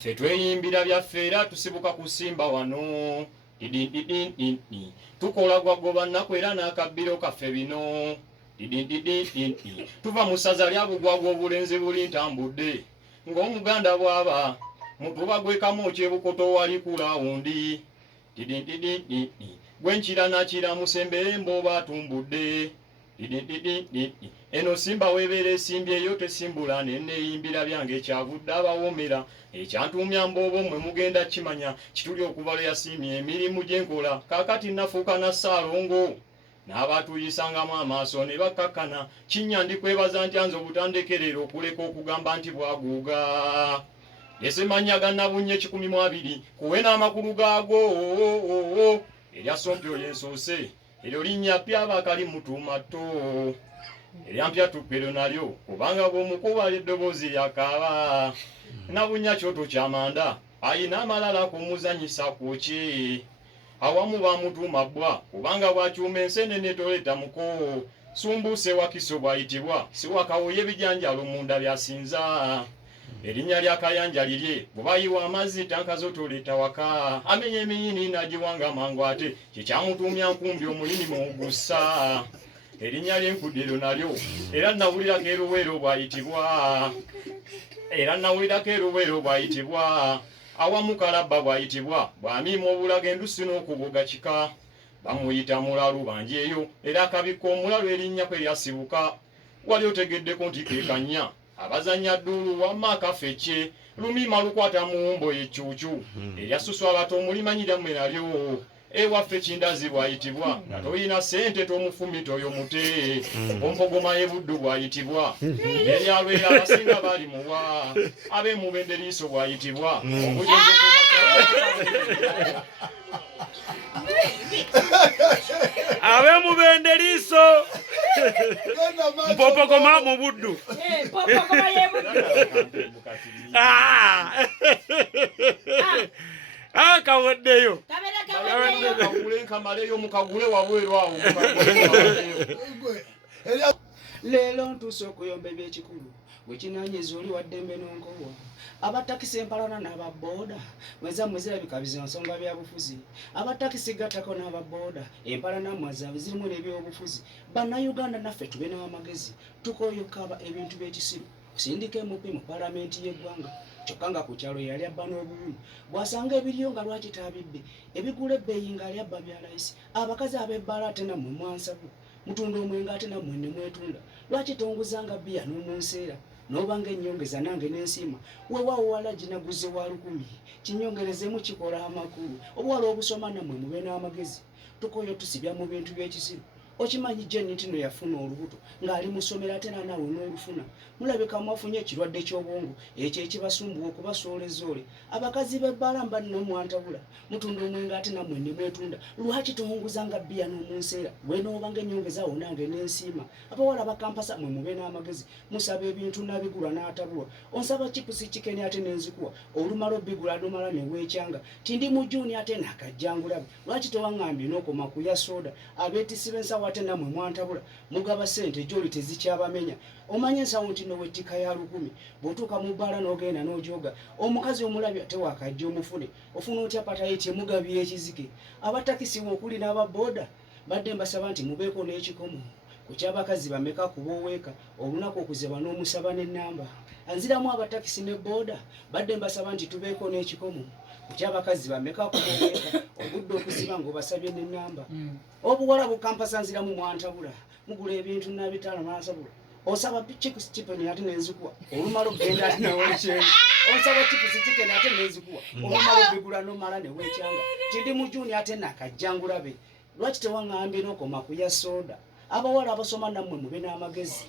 Ffe tweyimbira byaffe era tusibuka kusimba wano. Tukola gwagoba nnaku era n'akabbiro kaffe bino. Tuva mu ssaza lya Bugwagwa obulenzi buli ntambudde. Ng'Omuganda bw'aba mutuba gwekamu ekyebukoto wali kulawundi. Gwe nkira nakira musembe mboba atumbudde. Eno simba webeera esimbyeyo tesimbula Neyimbira Byange kyavudde abawoomera. Ekyantumya mboobo mmwe mugenda kimanya kituli okuva lwe yasimye emirimu gye nkola. Kaakati nafuuka na Ssaalongo n'abatuyisangamo amaaso ne bakkakkana. Kinnya ndikwebaza ntya nze obutandekerera okuleka okugamba nti bwaguuga. Lesemanya gannabunye 12 kuwe n'amakulu gaago. Erya Sompyo yensoose eryo linnya pya bakali mutuumatto. Eryampya tuppero nalyo kubanga bw'omukuba eddoboozi lyakaaba. Nabunya kyoto ky'amanda ayina amalala kumuzanyisa ku ki. Awamu bamutuuma bbwa kubanga bw'akyuma enseenene toleta muko. Sumbuuse Wakiso bw'ayitibwa si wakawoye ebijanjalo munda byasinza. Erinnya lya Kayanja lirye bwebayiwa amazzi tanka zo toleta waka. Amenya emiyini nagiwanga mangu ate kyekyamutuumya nkumbi omulimi mugusa. Erinnya ly'Enkudero nalyo era nawulirako eruweero bw'ayitibwa. Awamu Kalabba bw'ayitibwa bw'amiima obulaga endusi n'okubuga kika. Bamuyita mulalu banjeeyo era akabikka omulalu erinnya kwe lyasibuka. Wali otegeddeko nti kekannya abazanya ddulu wamma akafecce lumiima lukwata muwumbo y'eccuucu. Eryasusu abato omulimanyira mmwe nalyo. Ewaffe Kindazi bw'ayitibwa nga toyina ssente tomufumita oyo mute. Ompogoma y'Ebuddu bw'ayitibwa eryalwera abasinga bali muwa. Ab'Emubenderiiso bw'ayitibwa Ab'Emubenderiiso mpopogoma mu Buddu. Kaweddeyo kamaleyo mukagule wabweru awo. Leero ntuuse okuyomba ebyekikulu bwekinanyiza oli wa ddembe n'onkowa. Abatakisi empalana n'ababooda mwezammwe zirabika bizino nsonga byabufuzi. Abatakisi gattako n'ababooda empalana mmwe zaabwe zirimu n'ebyobufuzi. Bannayuganda naffe tube n'amagezi tukoyokaba ebintu by'ekisiru kusindika MP mu palamenti y'eggwanga. Kyokka nga ku kyalo yali abba n'obuwumi bw'asanga ebiriyo nga lwaki taabibbe ebigula ebbeeyi ng'ali abba bya layisi. Abakazi ab'ebbala ate nammwe mwansabu mutunda omwenge ate nammwe ne mwetunda. Lwaki tonguzanga bbiya n'omunseera n'obanga ennyongeza nange n'ensiima weewaawo wala ginaguze wa 10 kinyongerezemu kikola amakulu. Obuwala obusoma nammwe mube n'amagezi tukoyo tusibya mu bintu by'ekisiru. Okimanyi Jenny nti no yafuna olubuto ng'ali mu ssomero ate naawe n'olufuna. Mulabika mwafunye ekirwadde ky'obwongo ekyo ekibasumbuwa okubasoolezoole. Abakazi b'ebbala mba nno mwantabula mutunda omwenge ate nammwe ne mwetunda. Lwaki tonguzanga bbiya n'omunseera gwe n'obanga ennyongeza awo nange n'ensiima. Abawala bakampasa mmwe mube n'amagezi musaba ebintu nabigula n'atabulwa. Onsaba chipusi chikeni ate n'enzikuwa olumala obbigula n'omala ne weekyanga tindi mu Juni ate nakajjangulabe. Lwaki towaŋŋambye n'okoma kuya soda abeetisi b'ensawo ate nammwe mwantabula mugaba ssente gy'oli tezikyabamenya. Omanye ensawo nti nowettika ya 10 bw'otuuka mu bbaala n'ogenda n'ogyoga omukazi omulabya ate wakajja omufune ofuna otya patayiti emugabye ekizike. Abatakisiwa okuli n'ababooda badde mbasaba nti mubeeko n'ekikomo ku ky'abakazi bameka kubooweeka olunaku okuziba n'omusaba n'ennamba. Anziramu abatakisi ne booda badde mbasaba nti tubeeko n'ekikomo ku ky'abakazi bameka kubooweeka obudde okuziba ng'obasabye n'ennamba. Obuwala bukampasa nziramu mwantabula mugula ebintu n'abitaala mwasabula. Osaba chipusi chipeni ate n'enzikuwa olumala ogenda ate n'oweekyanga. Osaba chipusi chikeni ate n'enzikuwa olumala obbigula n'omala ne weekyanga. Tindi mu Juni ate nakajjangulabe. Lwaki tewaŋŋambye n'okoma kuya soda. Abawala abasoma nammwe mube n'amagezi.